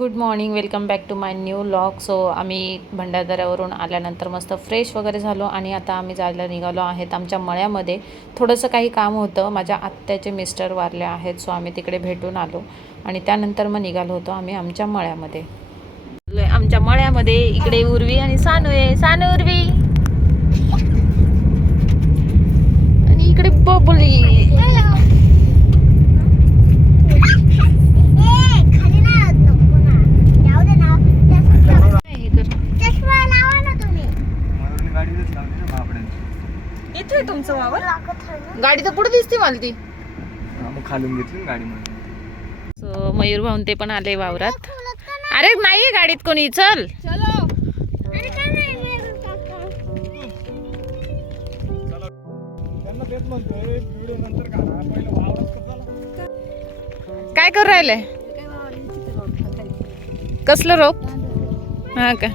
Good morning welcome back to my new vlog. So आम्ही भंडारदऱ्यावरून आल्यानंतर मस्त फ्रेश वगैरे झालो आणि आता आम्ही जायला निघालो आहेत आमच्या मळ्यामध्ये. थोडंसं काही काम होतं. माझ्या आत्याचे मिस्टर वारले आहेत सो आम्ही तिकडे भेटून आलो आणि त्यानंतर मग निघालो होतो आम्ही आमच्या मळ्यामध्ये. आमच्या मळ्यामध्ये इकडे उर्वी आणि सानू आहे. सानू उर्वी. आणि इकडे बबली हे कर. म्हणून गाडीच लावली ना महापड्यांची इथे तुमचं वावर गाडी तर पुढे दिसते मला ती? मग खालून घेतली ना गाडी सो मयूर भाऊन ते पण आले वावरात. अरे नाही गाडीत कोणी. चल. त्यांना तेच म्हणतोय व्हिडिओ नंतर काढा. पहिलं वावरात कसं काय करू राहिले? कसलं रोप हा का?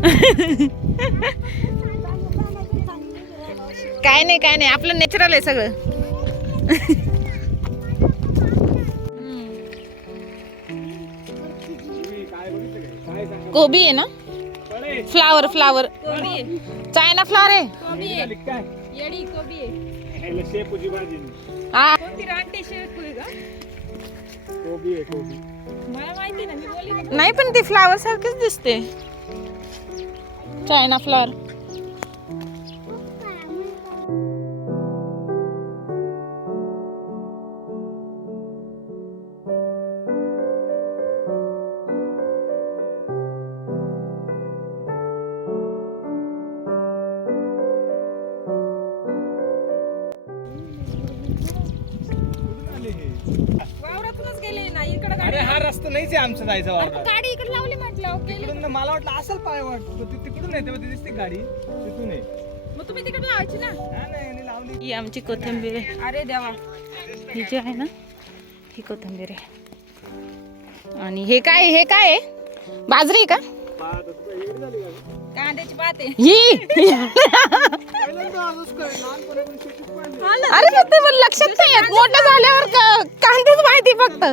काय नाही काय नाही. आपलं नॅचरल आहे सगळं. कोबी आहे ना? फ्लावर फ्लावर चायना फ्लावर आहे? हा. नाही पण ती फ्लावर सारखीच दिसते. चायना फ्लावर वावरातूनच गेले ना इकडे अरे हा रस्ता नाहीच आहे आमचा जायचा वावरात. गाडी इकडे लावली म्हटलं तिकडून ना मला वाटलं असेल पाय वाटत ती तिकडून आहे तेव्हा ती दिसते गाडी तिथून आहे मग तुम्ही तिकडे लावायची ना. हा नाही यांनी लावली. ही आमची कोथिंबीर आहे. अरे देवा. ही जी आहे ना ही कोथिंबीर आहे. आणि हे काय आहे? हे काय आहे? बाजरी का? कांद्याची पाते. ही. अरे फक्त लक्षात नाही येत. मोठं झाल्यावर क- कांदेच माहिती फक्त.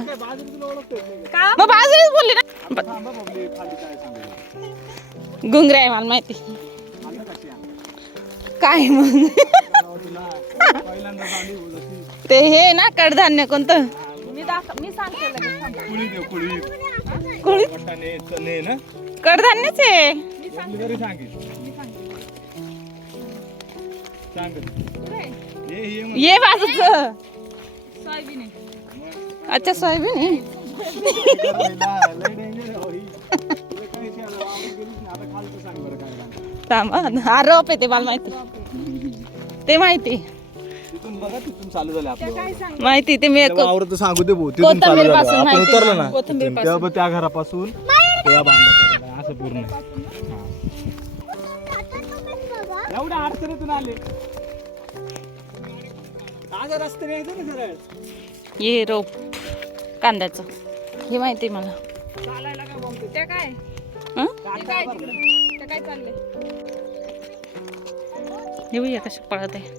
का? मग बाजरीच बोलली ना. आहे मला माहिती? काय मग? ते हे ना कडधान्य कोणतं? मी दाख मी सांगते लगेच. चणे ना. कडधान्यच आहे. बबली तरी सांगेल सांग पुढे ये ये म्हण. ये बाजूच सोयाबीन आहे अच्छा सोयाबीन आहे लय danger आहे हो ही. तुला काही ते आलं, वावरात गेलीस ना, आता खालचं सांग बरं काय झालं. थांब हा. हा रोप आहे ते मला माहिती ते माहिती तिथून बघा तिथून चालू झालं आपलं काय सांग माहिती ते मी त्या वावरात सांगू दे भाऊ तिथून चालू झालं पासून आपण माहिती उतरलो. ना. तेव्हा त्या घरापासून असं पूर्ण हा. एवढ्या अडचणीतून आले. माझा यायचं ना सरळ हे रोप कांद्याचं. हे माहिती मला. चालायला काय त्या काय? हं? ते काय? तिकडे त्या काय चाललंय? हे कशा पळत आहे.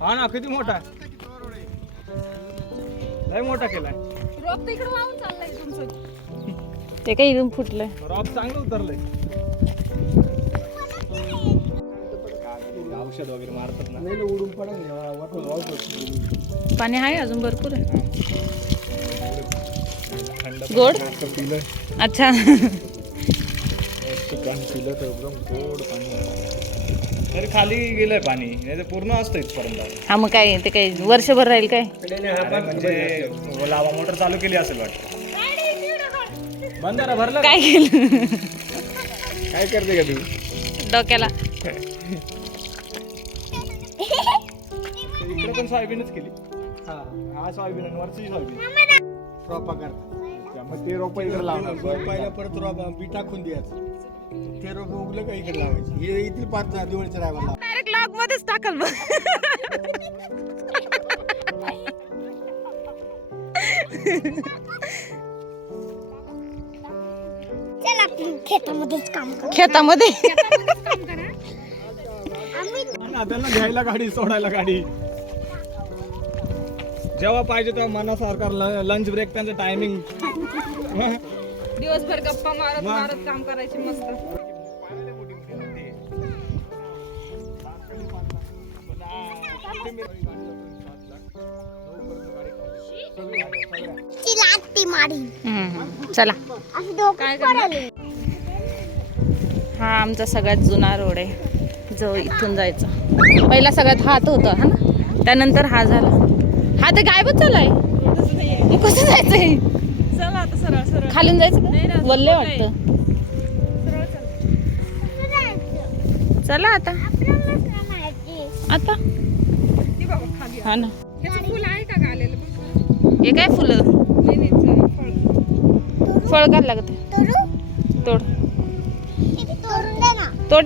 हा ना किती मोठा? लय मोठा केलाय. रोप तर इकडे वाहून चाललंय तुमचं. ते काही इथून फुटलंय. रॉब चांगलं उतरलंय. औषध वगैरे मारतात ना. उडून पाणी आहे अजून भरपूर? आहे थंड गोड? पिलं. अच्छा. पिलं तर एकदम गोड पाणी तरी खाली गेलंय पाणी. नाही तर पूर्ण असतं इथपर्यंत. हा मग काय ते काय वर्षभर राहील काय? अरे म्हणजे लावा मोटर चालू केली असेल वाटतं. बंधारा भरला? काय केलं? काय करते का तू? डोक्याला. पण सोयाबीनच केली. हा. हा सोयाबीन आणि वरची सोयाबीन. रोपा करतात. मग ते रोप इकडे लावणार. पहिला परत रोपा बी टाकून द्यायचं. ते रोप उगलं का इकडे लावायचे? हे येतील पाच दहा दिवाळीच्या डायरेक्ट लॉग मध्येच टाकल मग. खेतामध्येच काम त्यांना घ्यायला गाडी सोडायला गाडी. जेव्हा पाहिजे तेव्हा मनासारखा लंच ब्रेक त्यांचं टायमिंग दिवसभर गप्पा मारत मारत काम करायचे मस्त. चला. हा आमचा सगळ्यात जुना रोड आहे. जो इथून जायचा. पहिला सगळ्यात हात होता हा ना? त्यानंतर हा झाला. हा तर गायबच झालाय. मग कसं जायचंय? चला आता सरळ सरळ. खालून नाही जायचं ना? वल्ले. वाटतं. सरळ चल चला आता. आता? ती बाबा खाली हा ना. ह्याचं फुल आहे का गालेलं? बघ. हे काय फुलं? नाही, नाही, चल, फळ. फळ काय लागत. तोडू? तोड.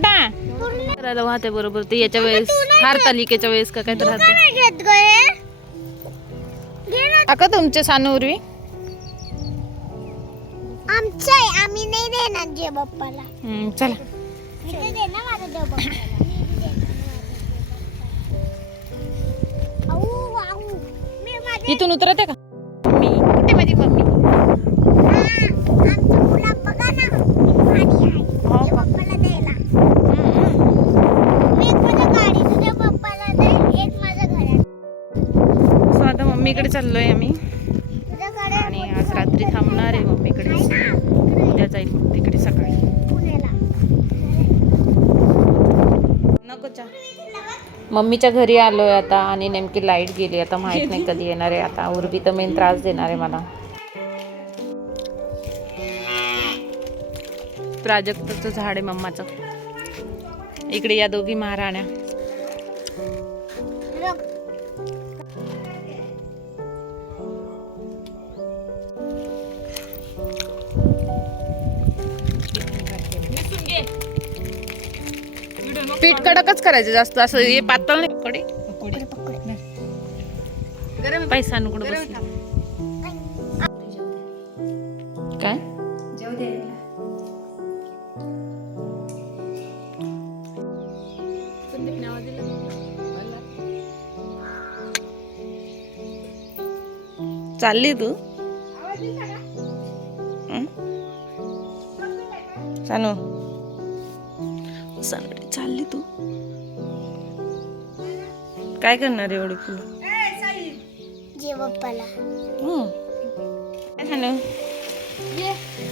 करायला वाहते बरोबर ते याच्या वेळेस हारतालिकेच्या वेळेस का काय तर राहते. नाही घेत गं हे? काका तुमचे सानू उर्वी? आमचं आहे. आम्ही नाही देणार जे बाप्पाला. हम्म, चला. मी तर देणार माझा देव बाप्पाला मी देणार माझा देव बाप्पाला. आऊ, आऊ. मी माझे इथून उतरते का? मम्मीकडे चाललोय आम्ही. तुझ्याकडे आणि आज रात्री थांबणार आहे मम्मीकडे. आहे उद्या जाईल मग तिकडे सकाळी. नको मम्मीच्या घरी आलोय आता आणि नेमकी लाइट गेली. आता माहीत नाही कधी येणार आहे. आता उर्वी तर मेन त्रास देणार आहे मला. प्राजक्ताचं झाड आहे मम्माचं. इकडे या दोघी महाराण्या. कडकच करायचं जास्त. असं हे पातळ नाही कडे पकड. पैसा नुकडं काय? चालली तू? हं? चालली तू. काय करणार एवढी फुलं? जे बाप्पाला हं. काय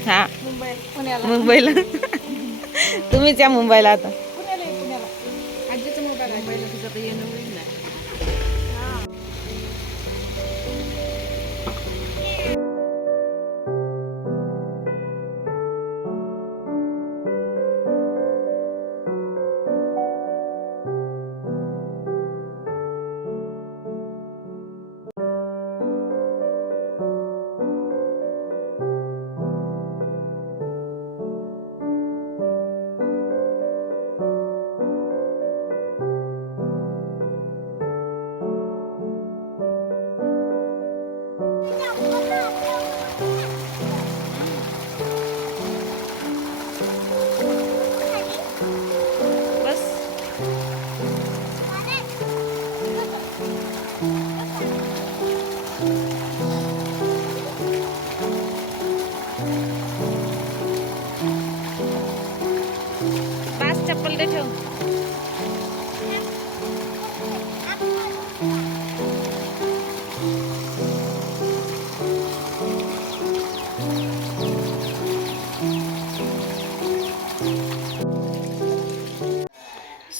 हा. मुंबईला? तुम्हीच या मुंबईला आता.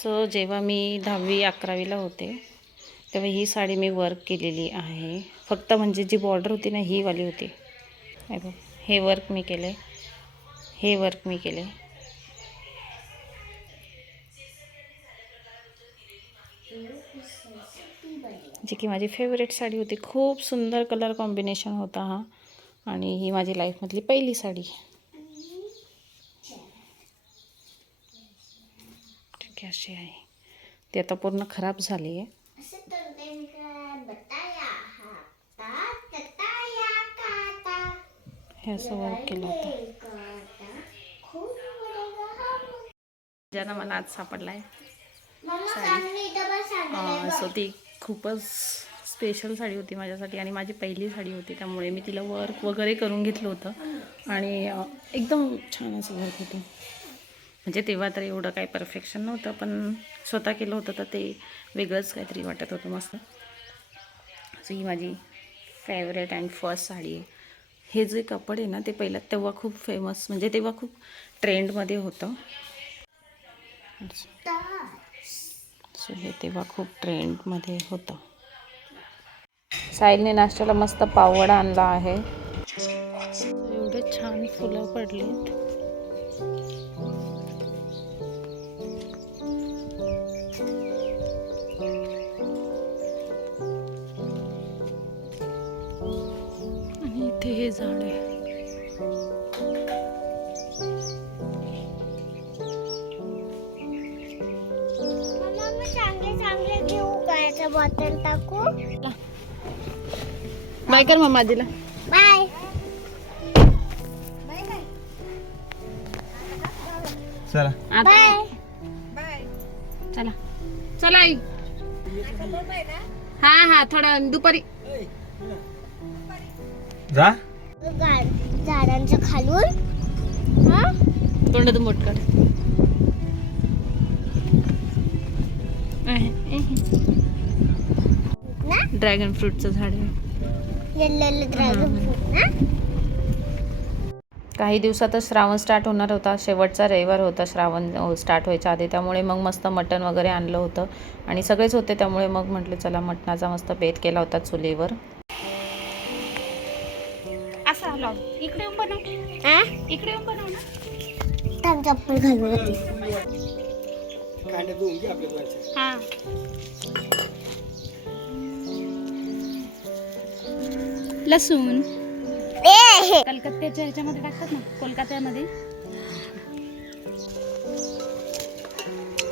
सो जेव्हा मी दहावी अकरावीला होते तेव्हा ही साडी मी वर्क केलेली आहे. फक्त म्हणजे जी बॉर्डर होती ना ही वाली होती. बघ, हे वर्क मी केले हे वर्क मी केले जी की माझी फेवरेट साडी होती. खूप सुंदर कलर कॉम्बिनेशन होता हा. आणि ही माझी लाईफमधली पहिली साडी. आहे अशी आहे. ती आता पूर्ण खराब झाली आहे हे असं वर्क केलं होतं. ज्यानं मला आज सापडला आहे सो ती खूपच स्पेशल साडी होती माझ्यासाठी आणि माझी पहिली साडी होती. त्यामुळे मी तिला वर्क वगैरे करून घेतलं होतं. आणि एकदम छान असं वर्क होतं. म्हणजे तेव्हा तर एवढं काही परफेक्शन नव्हतं पण स्वतः केलं होतं तर ते वेगळंच काहीतरी वाटत होतं मस्त. सो ही माझी फेवरेट अँड फर्स्ट साडी आहे. हे जे कपडे आहे ना ते पहिलं तेव्हा खूप फेमस म्हणजे तेव्हा खूप ट्रेंडमध्ये होतं. सो हे तेव्हा खूप ट्रेंडमध्ये होतं. साहिलने नाश्त्याला मस्त पाववडा आणला आहे. एवढे छान फुलं पडलेत. हे झाड आहे. बॉटल टाकू? बाय कर मम्मा दिला बाय. चला. बाय. चला. चला आई. हा हा थोडं दुपारी. जा. झाडांच्या खालून. हा? मोठ ना? ड्रॅगन फ्रूटचं झाड आहे. येल्लो ड्रॅगन फ्रूट ना? काही दिवसातच श्रावण स्टार्ट होणार होता. शेवटचा रविवार होता श्रावण स्टार्ट व्हायच्या आधी. त्यामुळे मग मस्त मटण वगैरे आणलं होतं. आणि सगळेच होते त्यामुळे मग म्हटलं चला मटणाचा मस्त बेत केला होता चुलीवर. आलो इकडे येऊन बनव. हा इकडे येऊन बनव ना. थांब चप्पल घालून येते. कांडे धुवून घे आपल्या दोघांचे. हा. लसूण. ए कलकत्त्याच्या ह्याच्यामध्ये टाकतात ना? कोलकात्यामध्ये.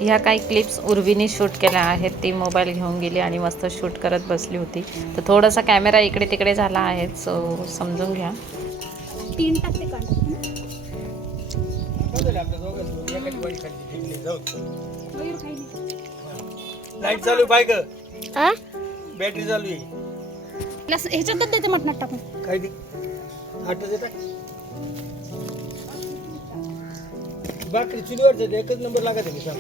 ह्या काही क्लिप्स उर्वीने शूट केल्या आहेत. ती मोबाईल घेऊन गेली आणि मस्त शूट करत बसली होती. तर थोडासा कॅमेरा इकडे तिकडे झाला आहे सो समजून घ्या. तीन टाकते लाइट चालू ग. हा? बॅटरी चालू आहे. ह्याच्यातच देते मटणात टाकून काय आठ येतात बाकरी चुलीवरचं एकच नंबर लागत आहे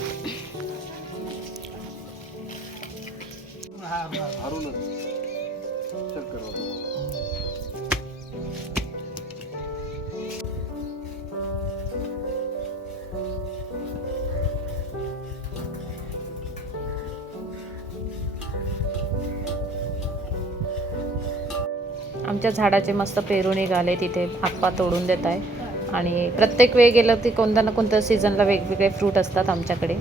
आमच्या झाडाचे मस्त पेरू निघाले तिथे आप्पा तोडून देत आहे आणि प्रत्येक वेळ गेलं की कोणत्या ना कोणत्या सीझनला वेगवेगळे फ्रूट असतात आमच्याकडे.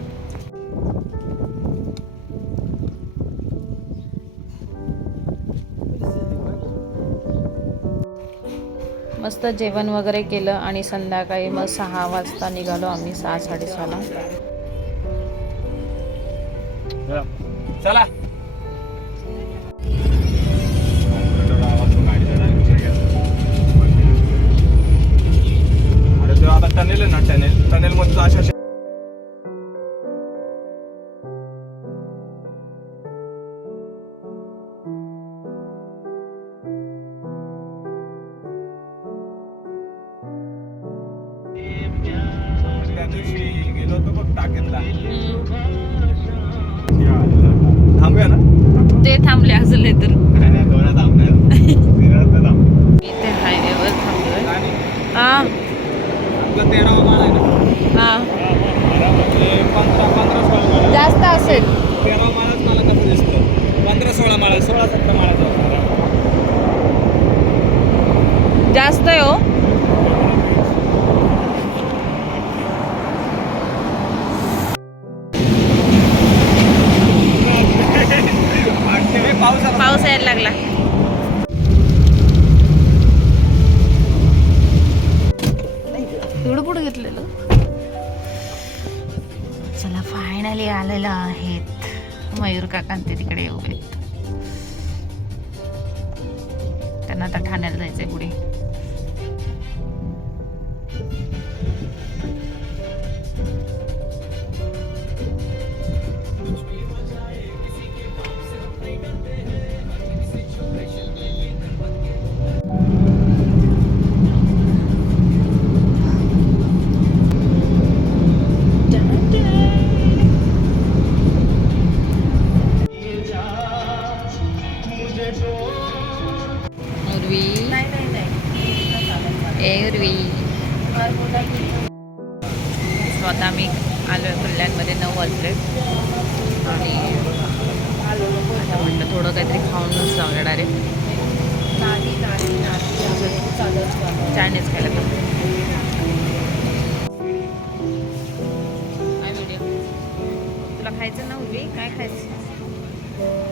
मस्त जेवण वगैरे केलं आणि संध्याकाळी मग सहा वाजता निघालो आम्ही सहा साडेसहाला. चला. मध्ये अशा अशा त्या दिवशी गेलो होतो बघ टाकेतला. थांबूया ना? ते थांबले असले तर. नाही थोडं थांबूया तेरा थांब. इथे हायवेवर थांबलोय. हा आहे ना. हा. पंधरा सोळा जास्त असेल. तेरावा माळाच मला कसं दिसतं पंधरा सोळा माळा सोळा सतरा माळाचा जास्त आहे हो हे. पाऊस यायला लागला. एवढं पुढे घेतलेलं? फायनली आलेला आहेत मयूर काका तिकडे उभे आहेत. त्यांना आता ठाण्याला जायचंय पुढे खायचं ना उभी? काय खायचं?